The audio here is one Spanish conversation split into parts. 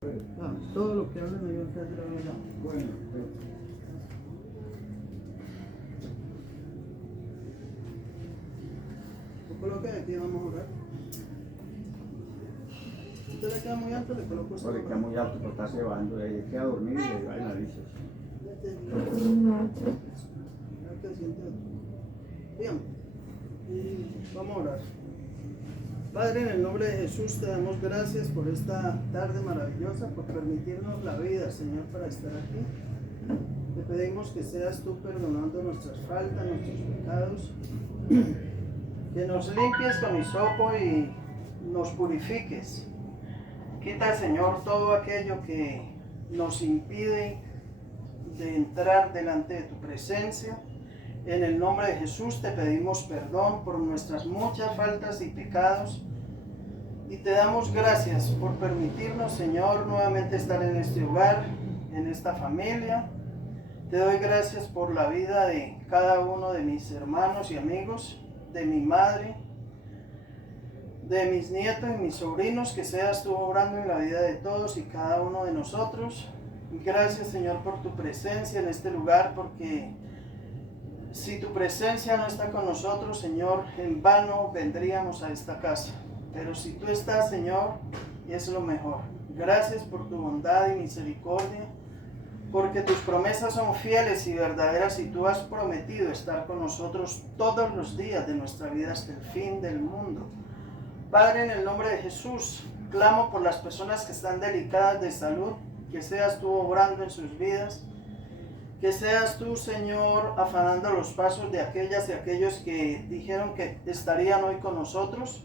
Todo lo que hablen yo te lo ya. Bueno, Tú coloca aquí, vamos a orar. ¿Usted le queda muy alto? Le coloco esto. porque queda muy alto, pero está cebando, ahí queda dormido y le va en narices. Bien. Vamos a orar. Padre, en el nombre de Jesús te damos gracias por esta tarde maravillosa, por permitirnos la vida, Señor, para estar aquí. Te pedimos que seas tú perdonando nuestras faltas, nuestros pecados, que nos limpies con hisopo y nos purifiques. Quita, Señor, todo aquello que nos impide de entrar delante de tu presencia. En el nombre de Jesús te pedimos perdón por nuestras muchas faltas y pecados y te damos gracias por permitirnos, Señor, nuevamente estar en este hogar, en esta familia. Te doy gracias por la vida de cada uno de mis hermanos y amigos, de mi madre, de mis nietos y mis sobrinos, que seas tú obrando en la vida de todos y cada uno de nosotros. Gracias, Señor, por tu presencia en este lugar, porque si tu presencia no está con nosotros, Señor, en vano vendríamos a esta casa. Pero si tú estás, Señor, es lo mejor. Gracias por tu bondad y misericordia, porque tus promesas son fieles y verdaderas y tú has prometido estar con nosotros todos los días de nuestra vida hasta el fin del mundo. Padre, en el nombre de Jesús, clamo por las personas que están delicadas de salud, que seas tú obrando en sus vidas. Que seas tú, Señor, afanando los pasos de aquellas y aquellos que dijeron que estarían hoy con nosotros.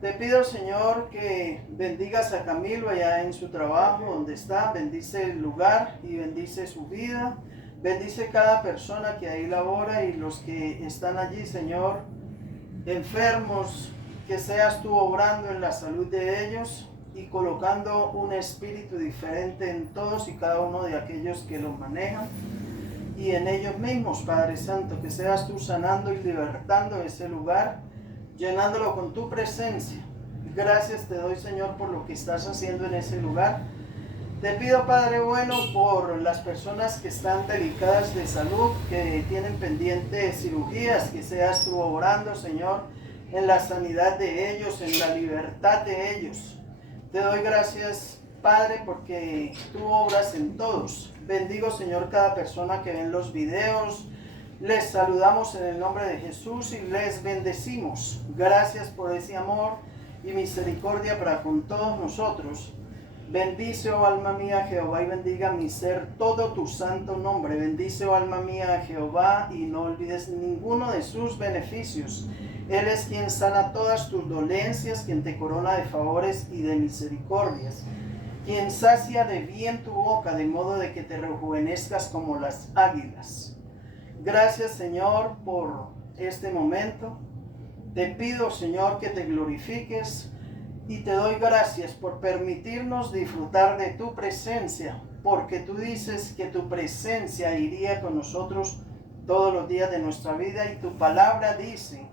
Te pido, Señor, que bendigas a Camilo allá en su trabajo, donde está. Bendice el lugar y bendice su vida. Bendice cada persona que ahí labora y los que están allí, Señor, enfermos. Que seas tú obrando en la salud de ellos y colocando un espíritu diferente en todos y cada uno de aquellos que los manejan y en ellos mismos, Padre Santo, que seas tú sanando y libertando ese lugar, llenándolo con tu presencia. Gracias te doy, Señor, por lo que estás haciendo en ese lugar. Te pido, Padre bueno, por las personas que están delicadas de salud, que tienen pendientes cirugías, que seas tú obrando, Señor, en la sanidad de ellos, en la libertad de ellos. Te doy gracias, Padre, porque tú obras en todos. Bendigo, Señor, cada persona que ve los videos. Les saludamos en el nombre de Jesús y les bendecimos. Gracias por ese amor y misericordia para con todos nosotros. Bendice, oh alma mía, Jehová, y bendiga mi ser todo tu santo nombre. Bendice, oh alma mía, Jehová, y no olvides ninguno de sus beneficios. Él es quien sana todas tus dolencias, quien te corona de favores y de misericordias, quien sacia de bien tu boca, de modo de que te rejuvenezcas como las águilas. Gracias, Señor, por este momento. Te pido, Señor, que te glorifiques y te doy gracias por permitirnos disfrutar de tu presencia, porque tú dices que tu presencia iría con nosotros todos los días de nuestra vida y tu palabra dice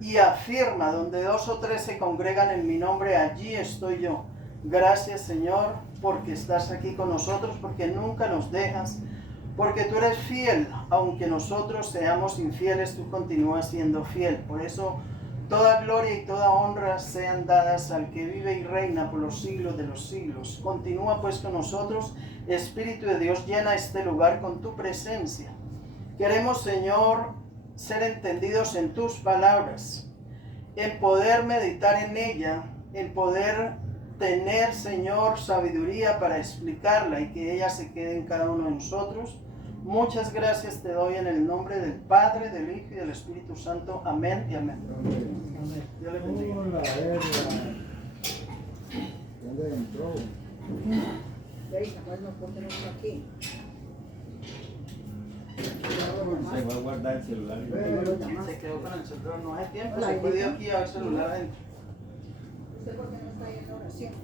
y afirma, donde 2 o 3 se congregan en mi nombre, allí estoy yo. Gracias, Señor, porque estás aquí con nosotros, porque nunca nos dejas, porque tú eres fiel. Aunque nosotros seamos infieles, tú continúas siendo fiel. Por eso toda gloria y toda honra sean dadas al que vive y reina por los siglos de los siglos. Continúa pues con nosotros. Espíritu de Dios, llena este lugar con tu presencia. Queremos, Señor, ser entendidos en tus palabras, en poder meditar en ella, en poder tener, Señor, sabiduría para explicarla y que ella se quede en cada uno de nosotros. Muchas gracias te doy en el nombre del Padre, del Hijo y del Espíritu Santo. Amén y amén. Amén. Dios le bendiga. ¿Dónde entró? Aquí. Se va a guardar el celular. Se quedó con el celular, no hay tiempo, se puede aquí a ver celular adentro. ¿Usted por qué no está ahí en oración?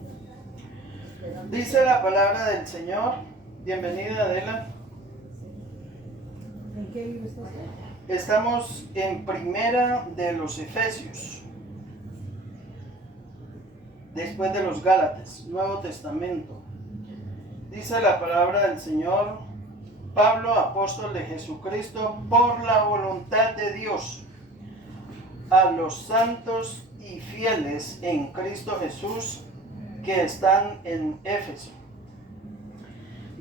Dice la palabra del Señor. Bienvenida, Adela. ¿En qué libro está usted? Estamos en Primera de los Efesios. después de los Gálatas, Nuevo Testamento. Dice la palabra del Señor: Pablo, apóstol de Jesucristo, por la voluntad de Dios, a los santos y fieles en Cristo Jesús que están en Éfeso.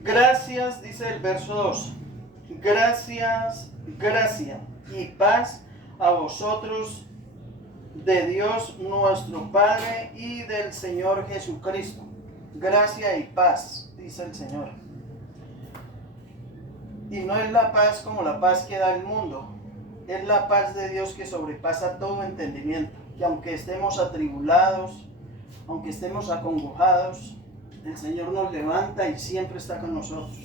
Gracias, dice el verso 2, gracias, gracia y paz a vosotros de Dios nuestro Padre y del Señor Jesucristo. Gracia y paz, dice el Señor. Y no es la paz como la paz que da el mundo, es la paz de Dios que sobrepasa todo entendimiento, que aunque estemos atribulados, aunque estemos acongojados, el Señor nos levanta y siempre está con nosotros.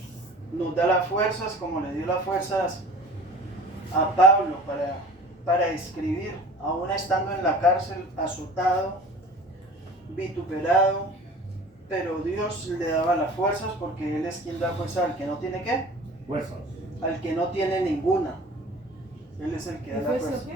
Nos da las fuerzas como le dio las fuerzas a Pablo para escribir, aún estando en la cárcel, azotado, vituperado, pero Dios le daba las fuerzas porque Él es quien da fuerza al que no tiene ¿qué? Fuerzas. Al que no tiene ninguna. Él es el que da la fuerza.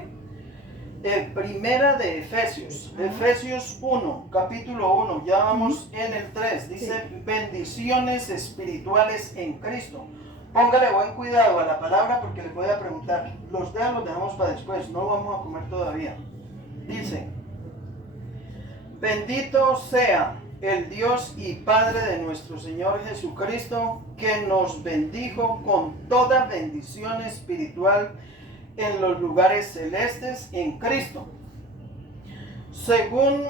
Primera de Efesios, Efesios 1, capítulo 1, ya vamos en el 3, dice bendiciones espirituales en Cristo. Póngale buen cuidado a la palabra porque le voy a preguntar. Los dejamos para después, no vamos a comer todavía. Dice, bendito sea el Dios y Padre de nuestro Señor Jesucristo, que nos bendijo con toda bendición espiritual en los lugares celestes en Cristo, según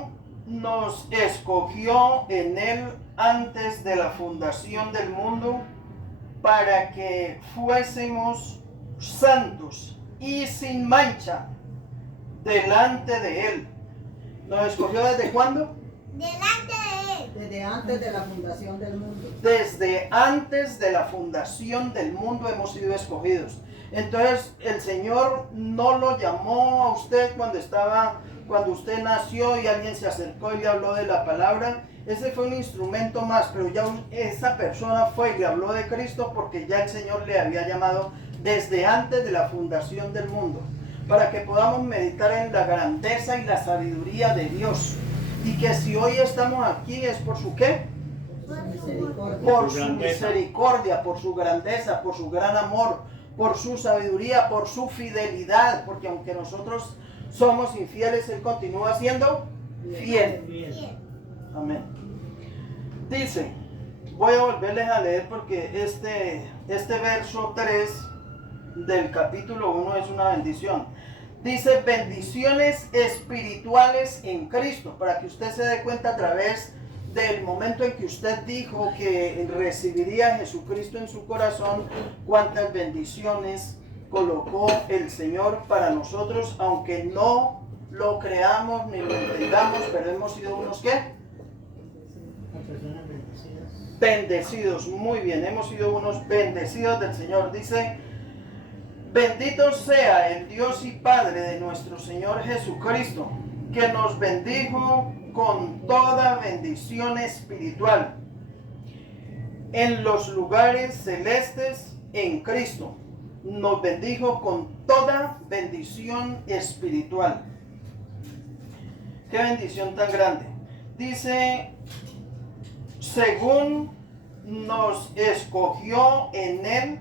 nos escogió en Él antes de la fundación del mundo, para que fuésemos santos y sin mancha delante de Él. ¿Nos escogió desde cuándo? Delante de Él. Desde antes de la fundación del mundo. Desde antes de la fundación del mundo hemos sido escogidos. Entonces el Señor no lo llamó a usted cuando usted nació y alguien se acercó y le habló de la palabra. Ese fue un instrumento más, pero ya esa persona fue y le habló de Cristo porque ya el Señor le había llamado desde antes de la fundación del mundo, para que podamos meditar en la grandeza y la sabiduría de Dios. Y que si hoy estamos aquí es por su ¿qué? Por su misericordia, por su grandeza, por su gran amor, por su sabiduría, por su fidelidad, porque aunque nosotros somos infieles, Él continúa siendo fiel. Amén. Dice, voy a volverles a leer porque este verso 3 del capítulo 1 es una bendición. Dice bendiciones espirituales en Cristo, para que usted se dé cuenta a través del momento en que usted dijo que recibiría a Jesucristo en su corazón, cuántas bendiciones colocó el Señor para nosotros, aunque no lo creamos ni lo entendamos, pero hemos sido unos ¿qué? Bendecidos, muy bien, hemos sido unos bendecidos del Señor. Dice, bendito sea el Dios y Padre de nuestro Señor Jesucristo, que nos bendijo con toda bendición espiritual en los lugares celestes en Cristo. Nos bendijo con toda bendición espiritual. Qué bendición tan grande. Dice, según nos escogió en Él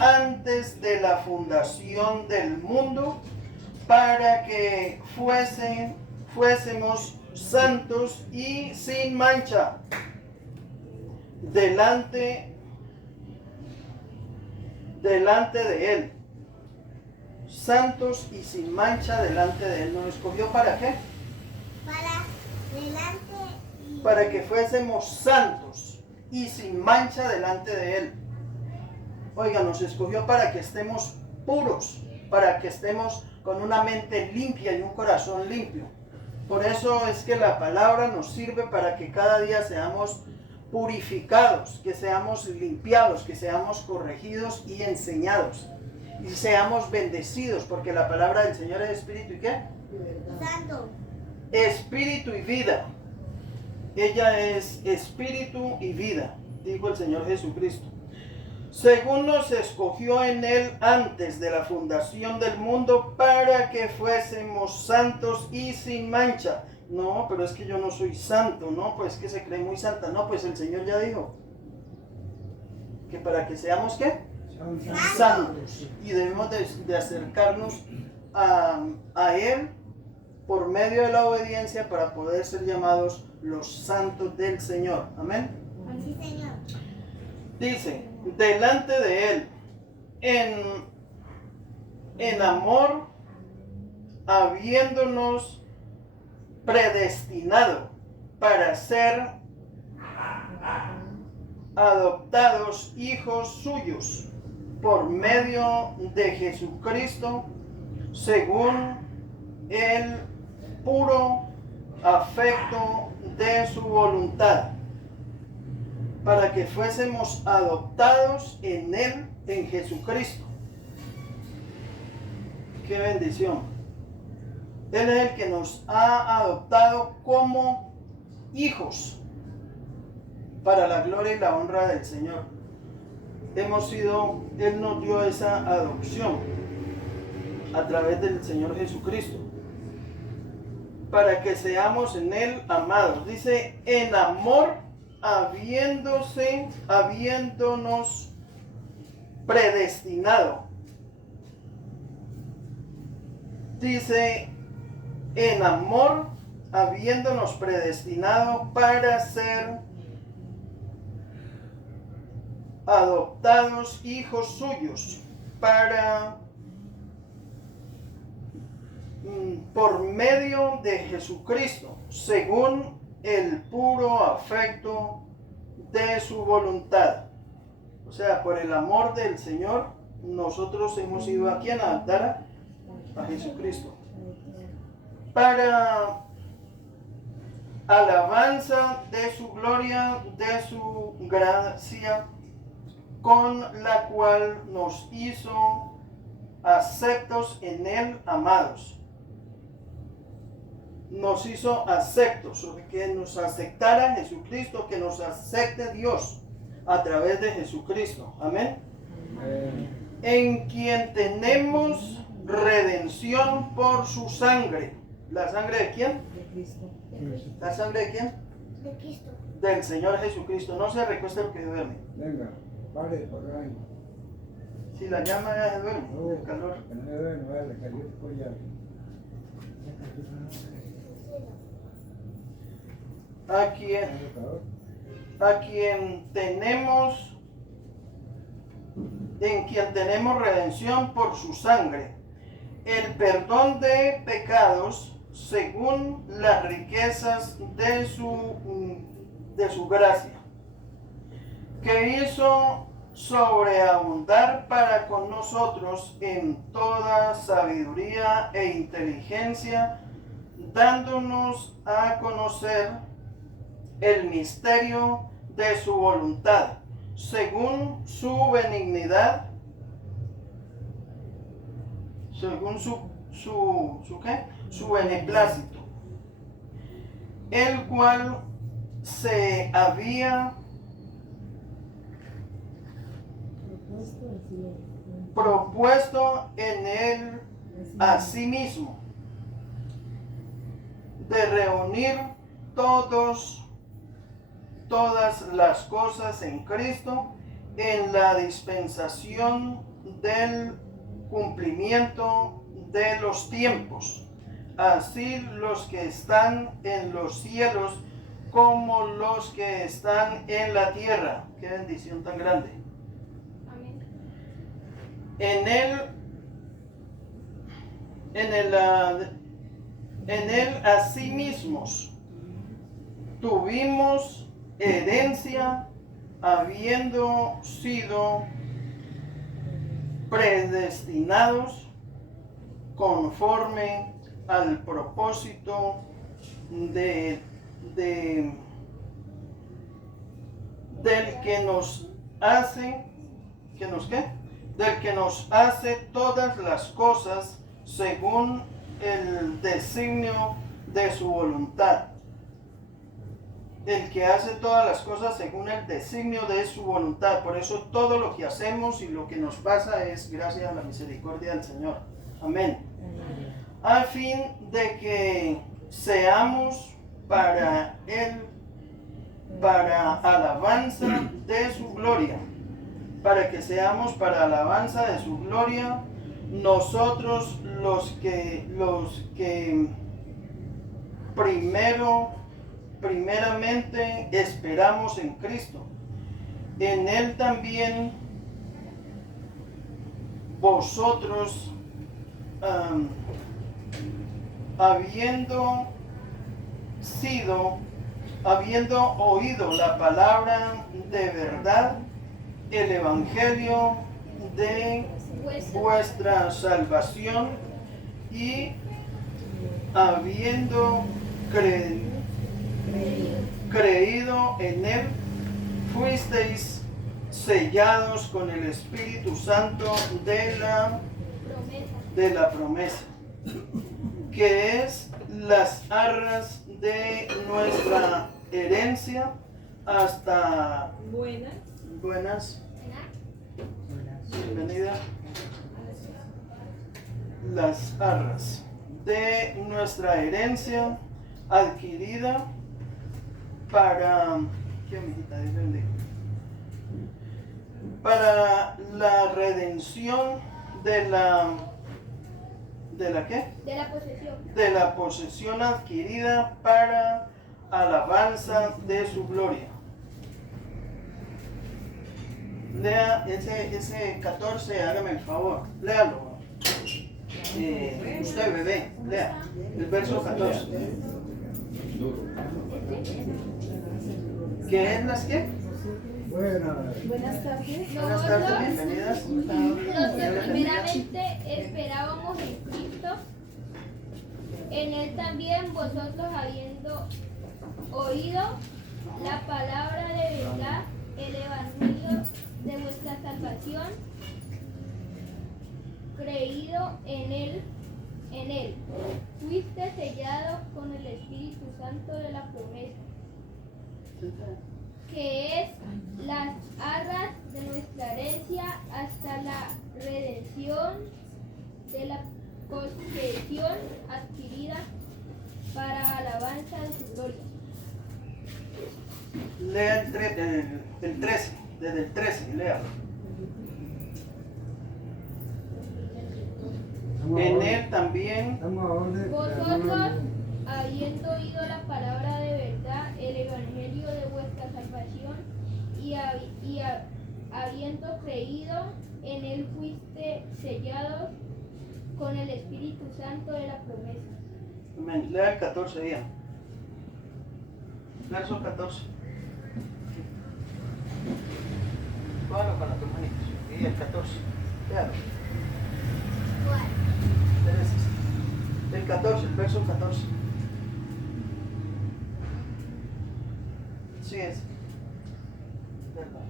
antes de la fundación del mundo, para que fuésemos santos y sin mancha delante de Él. Santos y sin mancha delante de Él. ¿Nos escogió para qué? Para que fuésemos santos y sin mancha delante de Él. Oiga, nos escogió para que estemos puros, para que estemos con una mente limpia y un corazón limpio. Por eso es que la palabra nos sirve para que cada día seamos purificados, que seamos limpiados, que seamos corregidos y enseñados. Y seamos bendecidos, porque la palabra del Señor es espíritu y ¿qué? Santo. Espíritu y vida. Ella es espíritu y vida, dijo el Señor Jesucristo. Según nos escogió en Él antes de la fundación del mundo, para que fuésemos santos y sin mancha No, pero es que yo no soy santo, no, pues que se cree muy santa. No, pues el Señor ya dijo que para que seamos, ¿qué? Santos. Y debemos de acercarnos a Él por medio de la obediencia para poder ser llamados los santos del Señor. Amén. Sí, Señor. Dice, delante de Él, en amor, habiéndonos predestinado para ser adoptados hijos suyos por medio de Jesucristo, según el puro afecto de su voluntad, para que fuésemos adoptados en Él, en Jesucristo. ¡Qué bendición! Él es el que nos ha adoptado como hijos para la gloria y la honra del Señor. Él nos dio esa adopción a través del Señor Jesucristo, para que seamos en Él amados. Dice, en amor, habiéndonos predestinado. Dice, en amor, habiéndonos predestinado para ser adoptados hijos suyos, por medio de Jesucristo, según el puro afecto de su voluntad. O sea, por el amor del Señor, nosotros hemos ido a quien adoptar a Jesucristo, para alabanza de su gloria, de su gracia, con la cual nos hizo aceptos en Él, amados. Nos hizo aceptos, o que nos aceptara Jesucristo, que nos acepte Dios a través de Jesucristo. Amén. En quien tenemos redención por su sangre. ¿La sangre de quién? De Cristo. ¿La sangre de quién? De Cristo. Del Señor Jesucristo. No se recueste porque duerme. Venga, pare por ahí. Si la llama ya se duerme, No, el calor. que no le duele, no le cayó el collar. En quien tenemos redención por su sangre, el perdón de pecados según las riquezas de su gracia, que hizo sobreabundar para con nosotros en toda sabiduría e inteligencia, dándonos a conocer el misterio de su voluntad, según su benignidad, según su beneplácito, el cual se había propuesto en él a sí mismo, de reunir todas las cosas en Cristo, en la dispensación del cumplimiento de los tiempos, así los que están en los cielos como los que están en la tierra. Qué bendición tan grande. Amén. En él asimismos tuvimos herencia, habiendo sido predestinados conforme al propósito del que nos hace, del que nos hace todas las cosas según el designio de su voluntad. El que hace todas las cosas según el designio de su voluntad. Por eso todo lo que hacemos y lo que nos pasa es gracias a la misericordia del Señor. Amén. A fin de que seamos para Él, para alabanza de su gloria, para que seamos para alabanza de su gloria, nosotros los que primeramente esperamos en Cristo. En Él también vosotros, habiendo oído la palabra de verdad, el evangelio de vuestra salvación, y habiendo creído en él, fuisteis sellados con el Espíritu Santo de la promesa, que es las arras de nuestra herencia hasta buenas, bienvenida, las arras de nuestra herencia adquirida para, ¿qué, amiguita? Para la redención de la ¿qué? De la posesión adquirida para alabanza de su gloria. Lea ese 14, hágame el favor, léalo. Usted, bebé, lea el verso 14. ¿Qué es las qué? Buenas tardes. Buenas tardes, bienvenidas. Los que primeramente esperábamos en Cristo, en Él también vosotros, habiendo oído la palabra de verdad, el evangelio de vuestra salvación, creído en él, fuiste sellados con el Espíritu Santo de la promesa, que es las arras de nuestra herencia hasta la redención de la posesión adquirida para alabanza de su gloria. Lea el 13, desde el 13, léalo. En él también Vosotros, habiendo oído la palabra de verdad, el evangelio de vuestra salvación, y habiendo creído en él, fuiste sellados con el Espíritu Santo de la promesa. Amén. Lea el 14 ya. Verso 14. Cógalo con las dos manitas. Y el 14. Léalo. El 14, el verso 14. Sí es. Verdad.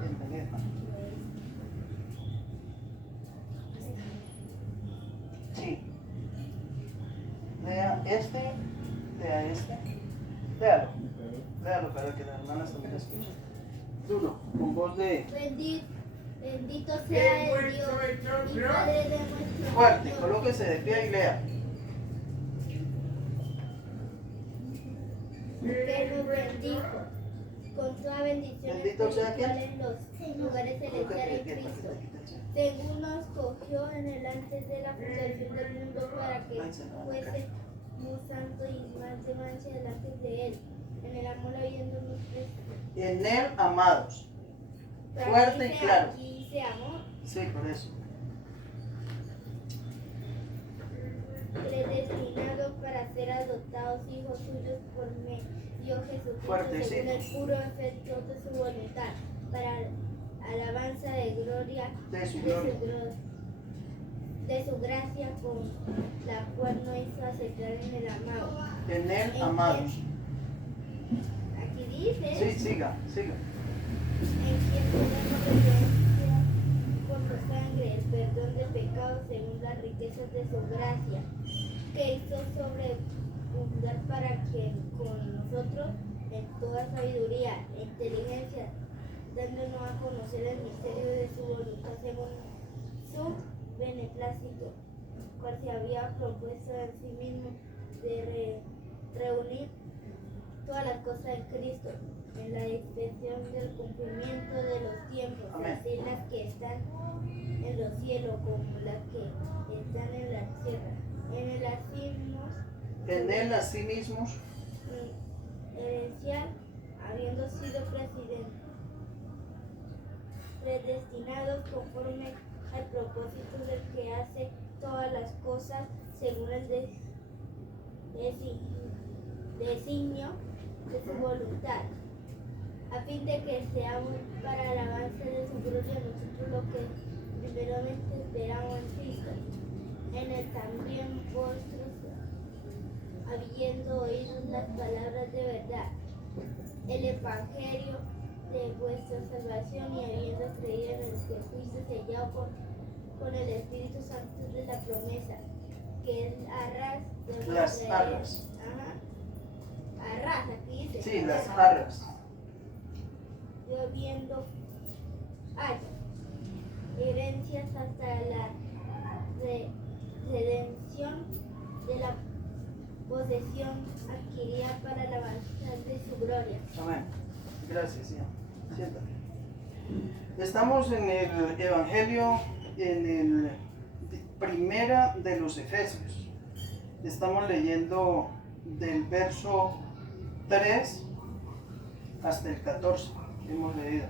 Bienvenida. Sí. Lea este. Léalo para que las hermanas también escuchen. Duro, con voz de Bendito sea el Dios y Padre de nuestro fuerte, Señor, colóquese de pie y lea. que nos bendijo con toda bendición Bendito sea espiritual en los lugares celestiales en Cristo, según nos escogió en el antes de la fundación del mundo para que fuésemos santos y más de mancha delante de Él, en el amor habiéndonos presto. En él, amados. Fuerte y claro. Aquí dice amor, Sí, por eso. predestinados para ser adoptados hijos suyos por medio de Jesucristo, Fuerte, según sí. el puro efecto de su voluntad, para alabanza de gloria De su gloria. de su gracia, con la cual nos hizo aceptar en el amado. En él, amados. Aquí dice, Sí, siga. en quien tenemos referencia por su sangre, el perdón de pecados según las riquezas de su gracia, que hizo sobreabundar para que con nosotros en toda sabiduría e inteligencia, dándonos a conocer el misterio de su voluntad según su beneplácito, cual se había propuesto en sí mismo de reunir todas las cosas en Cristo, en la dispensación del cumplimiento de los tiempos, Amén. así las que están en los cielos como las que están en la tierra. En él asimismo, herencial, habiendo sido predestinados conforme al propósito del que hace todas las cosas según el designio de su voluntad, a fin de que seamos para el avance de su gloria nosotros lo que primeramente esperamos en Cristo. En él también vosotros, habiendo oído las palabras de verdad, el evangelio de vuestra salvación y habiendo creído en el que fuiste sellado con el Espíritu Santo de la promesa, que es arras de las vuestra arras. Ajá. Arras, aquí dice. Sí, las arras. Yo viendo herencias hasta la redención de la posesión adquirida para la alabanza de su gloria. Amén. Gracias, Señor. Siéntate. Estamos en el Evangelio, en el primera de los Efesios. Estamos leyendo del verso 3 hasta el 14. Hemos leído.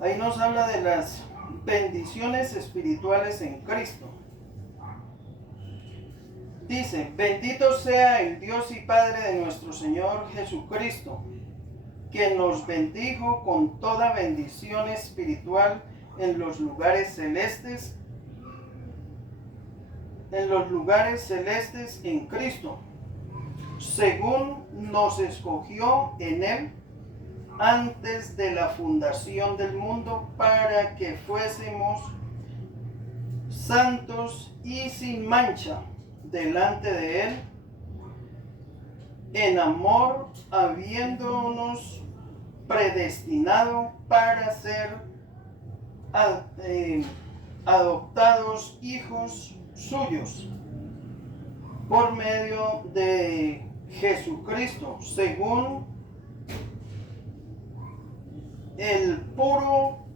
Ahí nos habla de las bendiciones espirituales en Cristo. Dice: bendito sea el Dios y Padre de nuestro Señor Jesucristo, que nos bendijo con toda bendición espiritual en los lugares celestes, en Cristo, según nos escogió en Él antes de la fundación del mundo, para que fuésemos santos y sin mancha delante de Él, en amor, habiéndonos predestinado para ser adoptados hijos suyos por medio de Jesucristo, según el puro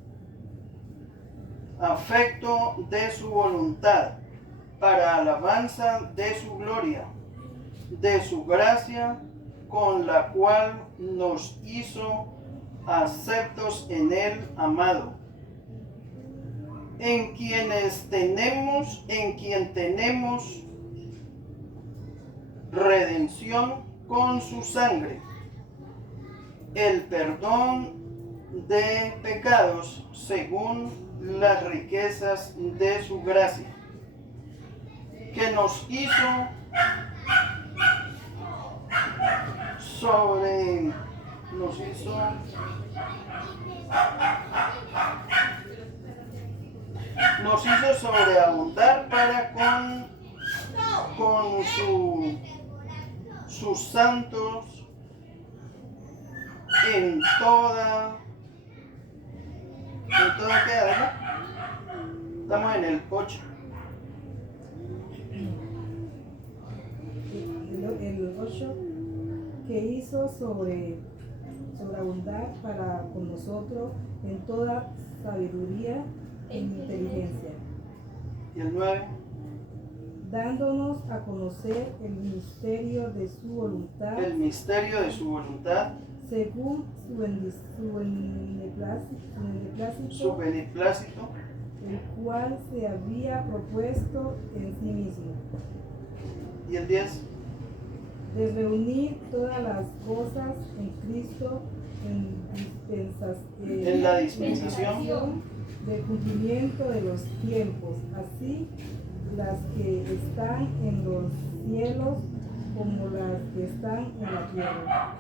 afecto de su voluntad, para alabanza de su gloria, de su gracia, con la cual nos hizo aceptos en el amado, en quien tenemos redención con su sangre, el perdón de pecados según las riquezas de su gracia, que nos hizo sobreabundar para con sus santos en toda queda, ¿no? Estamos en el 8. El 8, que hizo sobreabundar para con nosotros en toda sabiduría e inteligencia. Y el 9. Dándonos a conocer el misterio de su voluntad. El misterio de su voluntad. Según su beneplácito, el cual se había propuesto en sí mismo. Y el 10. De reunir todas las cosas en Cristo en la dispensación del cumplimiento de los tiempos, así las que están en los cielos como las que están en la tierra.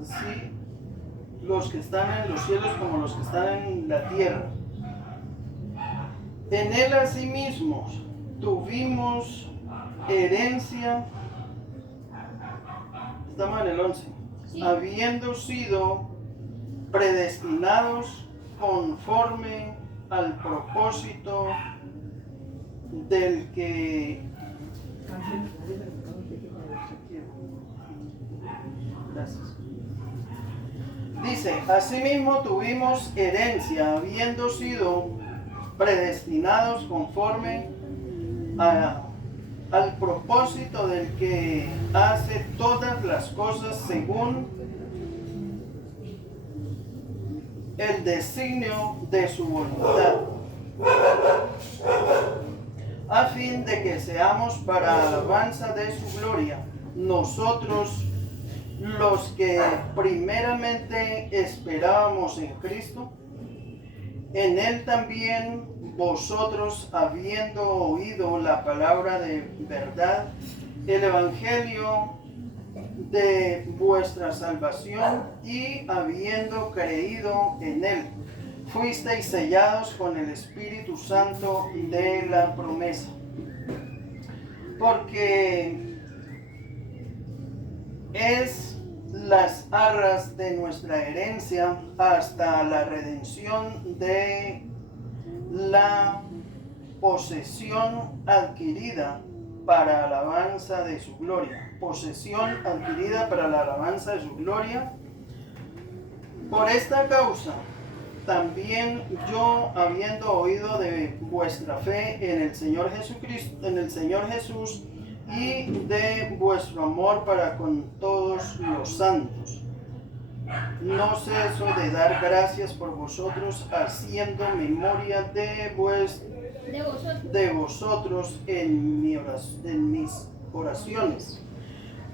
Así los que están en los cielos como los que están en la tierra. En Él asimismo tuvimos herencia. Estamos en el 11. Sí. Habiendo sido predestinados conforme al propósito del que... Gracias. Dice, asimismo tuvimos herencia, habiendo sido predestinados conforme al propósito del que hace todas las cosas según el designio de su voluntad, a fin de que seamos para alabanza de su gloria, nosotros los que primeramente esperábamos en Cristo. En él también vosotros, habiendo oído la palabra de verdad, el evangelio de vuestra salvación, y habiendo creído en él, fuisteis sellados con el Espíritu Santo de la promesa. Porque es las arras de nuestra herencia hasta la redención de la posesión adquirida para alabanza de su gloria. Posesión adquirida para la alabanza de su gloria. Por esta causa, también yo, habiendo oído de vuestra fe en el Señor Jesucristo, en el Señor Jesús, y de vuestro amor para con todos los santos, no ceso de dar gracias por vosotros, haciendo memoria de vosotros en mis oraciones,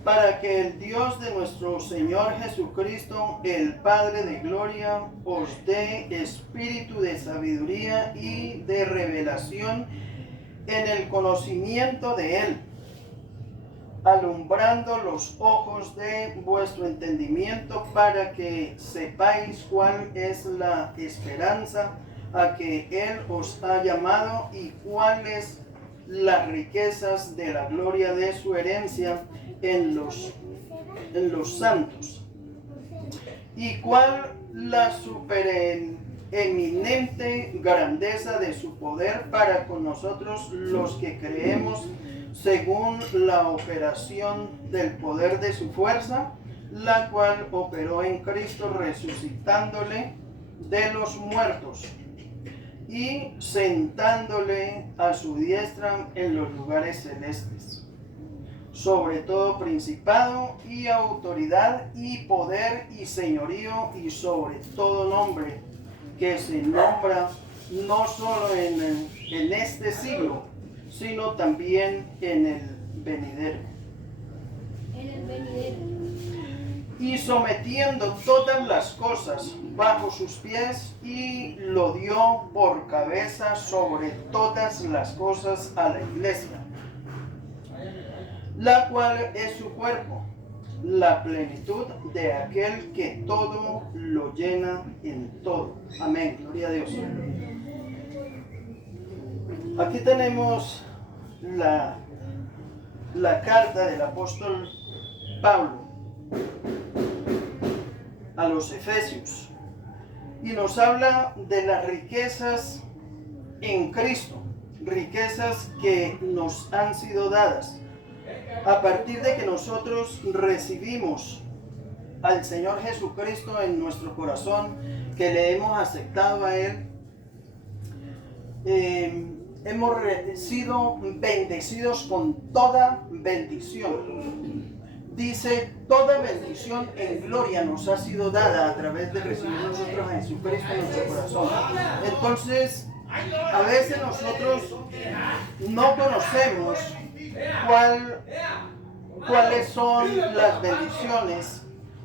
para que el Dios de nuestro Señor Jesucristo, el Padre de gloria, os dé espíritu de sabiduría y de revelación en el conocimiento de Él, alumbrando los ojos de vuestro entendimiento, para que sepáis cuál es la esperanza a que Él os ha llamado, y cuáles las riquezas de la gloria de su herencia en los santos, y cuál la supereminente grandeza de su poder para con nosotros los que creemos, según la operación del poder de su fuerza, la cual operó en Cristo, resucitándole de los muertos y sentándole a su diestra en los lugares celestes, sobre todo principado y autoridad y poder y señorío, y sobre todo nombre que se nombra no solo en este siglo, sino también en el venidero. Y sometiendo todas las cosas bajo sus pies, y lo dio por cabeza sobre todas las cosas a la iglesia, la cual es su cuerpo, la plenitud de aquel que todo lo llena en todo. Amén. Gloria a Dios. Aquí tenemos la carta del apóstol Pablo a los Efesios, y nos habla de las riquezas en Cristo, riquezas que nos han sido dadas a partir de que nosotros recibimos al Señor Jesucristo en nuestro corazón, que le hemos aceptado a Él. Hemos sido bendecidos con toda bendición. Dice, toda bendición en gloria nos ha sido dada a través de recibir nosotros a Jesucristo en nuestro corazón. Entonces, a veces nosotros no conocemos cuáles son las bendiciones,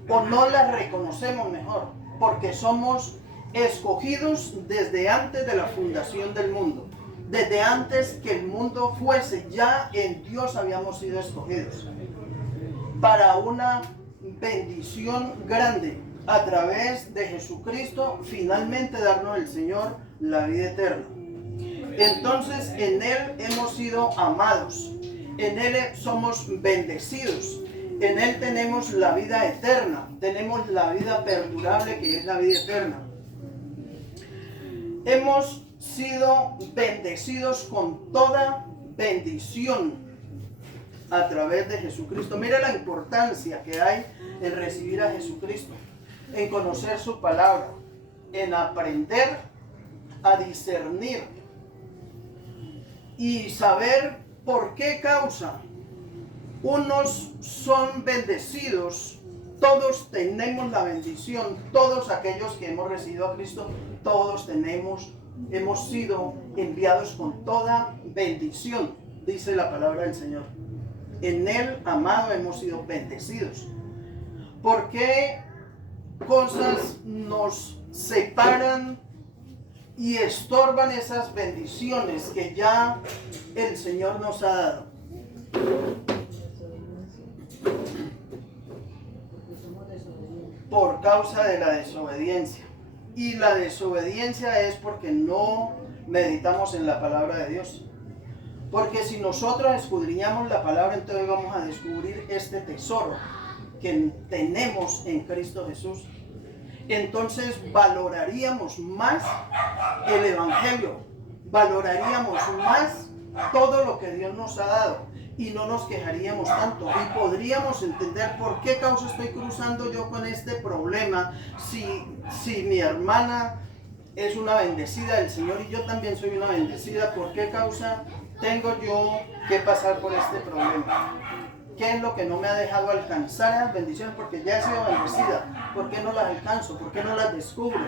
o no las reconocemos mejor, porque somos escogidos desde antes de la fundación del mundo. Desde antes que el mundo fuese, ya en Dios habíamos sido escogidos para una bendición grande, a través de Jesucristo, finalmente darnos el Señor la vida eterna. Entonces, en Él hemos sido amados, en Él somos bendecidos, en Él tenemos la vida eterna, tenemos la vida perdurable, que es la vida eterna. Hemos sido bendecidos con toda bendición a través de Jesucristo. Mire la importancia que hay en recibir a Jesucristo, en conocer su palabra, en aprender a discernir y saber por qué causa unos son bendecidos. Todos tenemos la bendición, todos aquellos que hemos recibido a Cristo, todos hemos sido enviados con toda bendición, dice la palabra del Señor. En Él, amado, hemos sido bendecidos. ¿Por qué cosas nos separan y estorban esas bendiciones que ya el Señor nos ha dado? Por causa de la desobediencia. Y la desobediencia es porque no meditamos en la palabra de Dios. Porque si nosotros escudriñamos la palabra, entonces vamos a descubrir este tesoro que tenemos en Cristo Jesús. Entonces valoraríamos más el Evangelio, valoraríamos más todo lo que Dios nos ha dado y no nos quejaríamos tanto, y podríamos entender por qué causa estoy cruzando yo con este problema si mi hermana es una bendecida del Señor y yo también soy una bendecida. ¿Por qué causa tengo yo que pasar por este problema? ¿Qué es lo que no me ha dejado alcanzar las bendiciones? Porque ya he sido bendecida. ¿Por qué no las alcanzo? ¿Por qué no las descubro?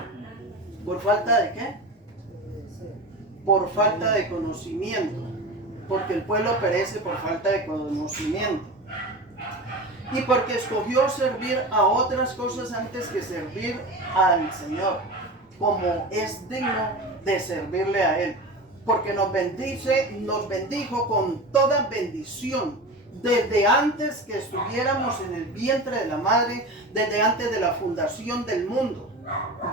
¿Por falta de qué? Por falta de conocimiento. Porque el pueblo perece por falta de conocimiento. Y porque escogió servir a otras cosas antes que servir al Señor, como es digno de servirle a Él. Porque nos bendijo con toda bendición, desde antes que estuviéramos en el vientre de la madre, desde antes de la fundación del mundo.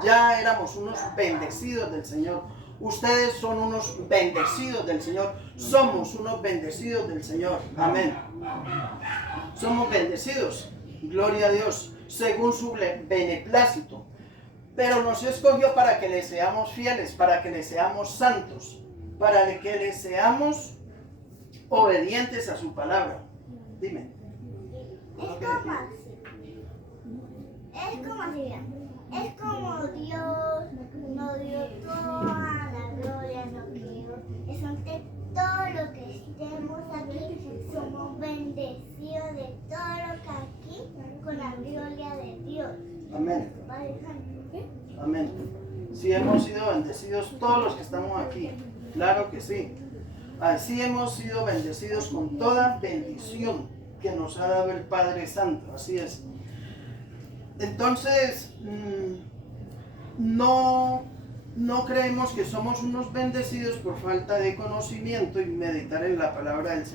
Ya éramos unos bendecidos del Señor. Ustedes son unos bendecidos del Señor. Somos unos bendecidos del Señor. Amén. Somos bendecidos. Gloria a Dios. Según su beneplácito. Pero nos escogió para que le seamos fieles, para que le seamos santos, para que le seamos obedientes a su palabra. Dime. Es como Dios nos dio toda la gloria, nos creó. Es ante todo lo que estemos aquí, somos bendecidos de todo lo que aquí, con la gloria de Dios. Amén. Amén. Sí, hemos sido bendecidos todos los que estamos aquí. Claro que sí. Así hemos sido bendecidos con toda bendición que nos ha dado el Padre Santo. Así es. Entonces, no creemos que somos unos bendecidos por falta de conocimiento y meditar en la palabra del Señor.